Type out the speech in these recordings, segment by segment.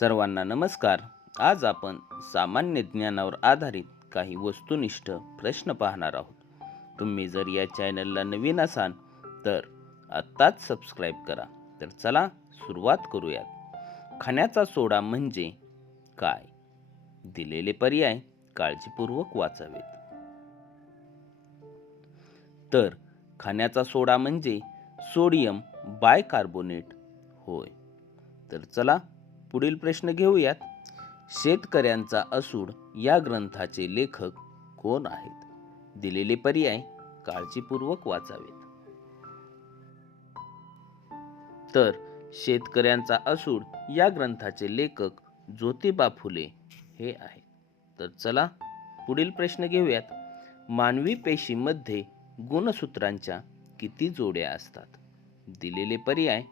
सर्वांना नमस्कार. आज आपण सामान्य ज्ञानावर आधारित काही वस्तुनिष्ठ प्रश्न पाहणार आहोत. तुम्ही जर या चॅनलला नवीन असाल तर आत्ताच सबस्क्राईब करा. तर चला सुरुवात करूयात. खाण्याचा सोडा म्हणजे काय? दिलेले पर्याय काळजीपूर्वक वाचावेत. तर खाण्याचा सोडा म्हणजे सोडियम बायकार्बोनेट. होय. तर चला पुढील प्रश्न घेऊयात. शेतकऱ्यांचा असूड या ग्रंथाचे लेखक कोण आहेत? दिलेले पर्याय काळजीपूर्वक वाचावेत. तर शेतकऱ्यांचा असूड या ग्रंथाचे लेखक ज्योतिबा फुले हे आहेत. तर चला पुढील प्रश्न घेऊयात. मानवी पेशीमध्ये गुणसूत्रांच्या किती जोड्या असतात? दिलेले पर्याय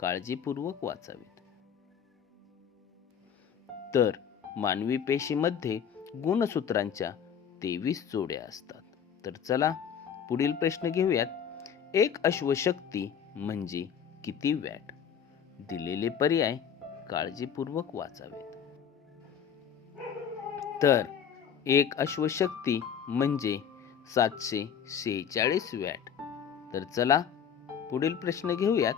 काळजीपूर्वक वाचावेत. तर मानवी पेशीमध्ये गुणसूत्रांच्या तेवीस जोड्या असतात. तर चला पुढील प्रश्न घेऊयात. एक अश्वशक्ती म्हणजे किती वॅट? दिलेले पर्याय काळजीपूर्वक वाचावेत. तर एक अश्वशक्ती म्हणजे सातशे शेहेचाळीस वॅट. तर चला पुढील प्रश्न घेऊयात.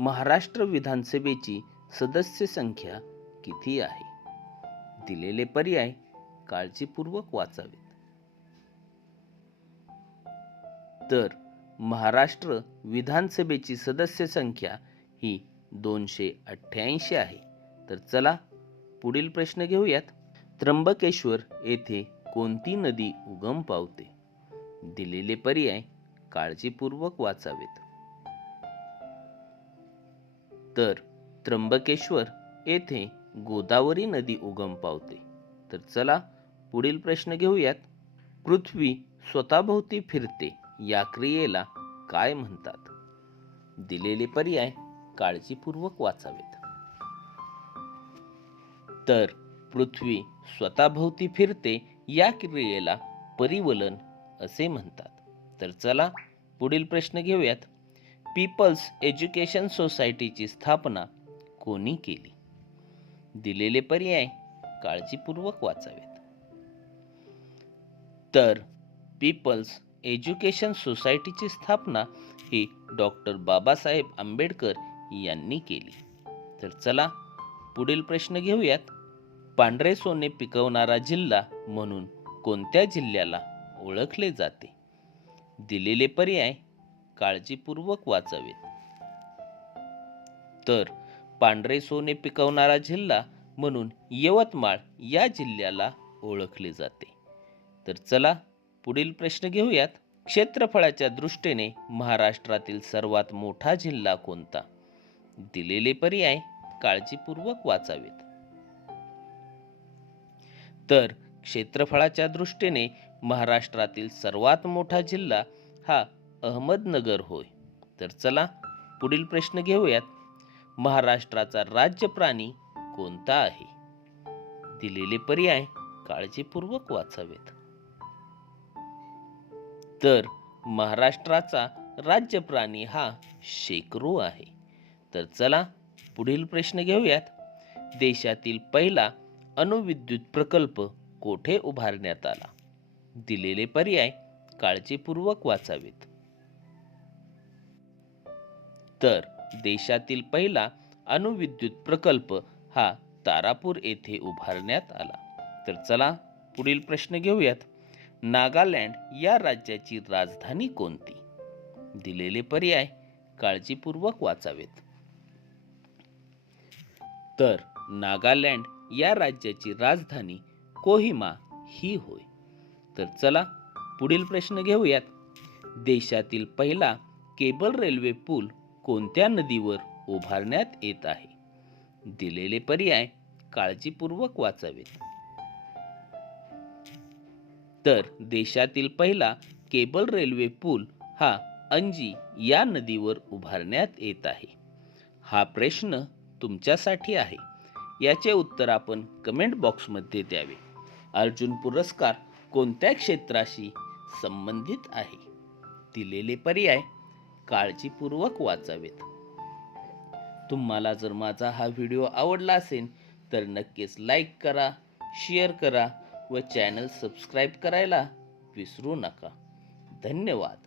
महाराष्ट्र विधानसभेची सदस्य संख्या किती आहे? दिलेले पर्याय काळजीपूर्वक वाचावेत. तर महाराष्ट्र विधानसभेची सदस्य संख्या ही दोनशे अठ्ठ्याऐंशी आहे. तर चला पुढील प्रश्न घेऊयात. त्र्यंबकेश्वर येथे कोणती नदी उगम पावते? दिलेले पर्याय काळजीपूर्वक वाचावेत. तर त्र्यंबकेश्वर येथे गोदावरी नदी उगम पावते. तर चला पुढील प्रश्न घेऊयात. पृथ्वी स्वतःभोवती फिरते या क्रियेला काय म्हणतात? दिलेले पर्याय काळजीपूर्वक वाचावेत. तर पृथ्वी स्वतःभोवती फिरते या क्रियेला परिवलन असे म्हणतात. तर चला पुढील प्रश्न घेऊयात. पीपल्स एज्युकेशन सोसायटीची स्थापना कोणी केली? दिलेले पर्याय काळजीपूर्वक वाचावेत. तर पीपल्स एज्युकेशन सोसायटीची स्थापना ही डॉक्टर बाबासाहेब आंबेडकर यांनी केली. तर चला पुढील प्रश्न घेऊयात. पांढरे सोने पिकवणारा जिल्हा म्हणून कोणत्या जिल्ह्याला ओळखले जाते? दिलेले पर्याय काळजीपूर्वक वाचावेत. तर पांढरे सोने पिकवणारा जिल्हा म्हणून यवतमाळ या जिल्ह्याला ओळखले जाते. तर चला पुढील प्रश्न घेऊयात. क्षेत्रफळाच्या दृष्टीने महाराष्ट्रातील सर्वात मोठा जिल्हा कोणता? दिलेले पर्याय काळजीपूर्वक वाचावेत. तर क्षेत्रफळाच्या दृष्टीने महाराष्ट्रातील सर्वात मोठा जिल्हा हा अहमदनगर होय. तर चला पुढील प्रश्न घेऊयात. महाराष्ट्राचा राज्य प्राणी कोणता आहे? दिलेले पर्याय काळजीपूर्वक वाचावेत. तर महाराष्ट्राचा राज्य प्राणी हा शेकरू आहे. तर चला पुढील प्रश्न घेऊयात. देशातील पहिला अणुविद्युत प्रकल्प कोठे उभारण्यात आला? दिलेले पर्याय काळजीपूर्वक वाचावेत. तर देशातील पहिला अणुविद्युत प्रकल्प हा तारापूर येथे उभारण्यात आला. तर चला पुढील प्रश्न घेऊयात. नागालँड या राज्याची राजधानी कोणती? दिलेले पर्याय काळजीपूर्वक वाचावेत. तर नागालँड या राज्याची राजधानी कोहिमा ही होय. तर चला पुढील प्रश्न घेऊयात. देशातील पहिला केबल रेल्वे पूल कोणत्या नदीवर उभारण्यात येत आहे? दिलेले पर्याय काळजीपूर्वक वाचावेत. तर देशातील पहिला केबल रेल्वे पूल हा अंजी या नदीवर उभारण्यात येत आहे. हा प्रश्न तुमच्यासाठी आहे. याचे उत्तर आपण कमेंट बॉक्समध्ये द्यावे. अर्जुन पुरस्कार कोणत्या क्षेत्राशी संबंधित आहे? दिलेले पर्याय काळजीपूर्वक वाचावेत. तुम्हाला जर माझा हा व्हिडिओ आवडला असेल तर नक्कीच लाईक करा शेअर करा व चॅनल सबस्क्राईब करायला विसरू नका. धन्यवाद.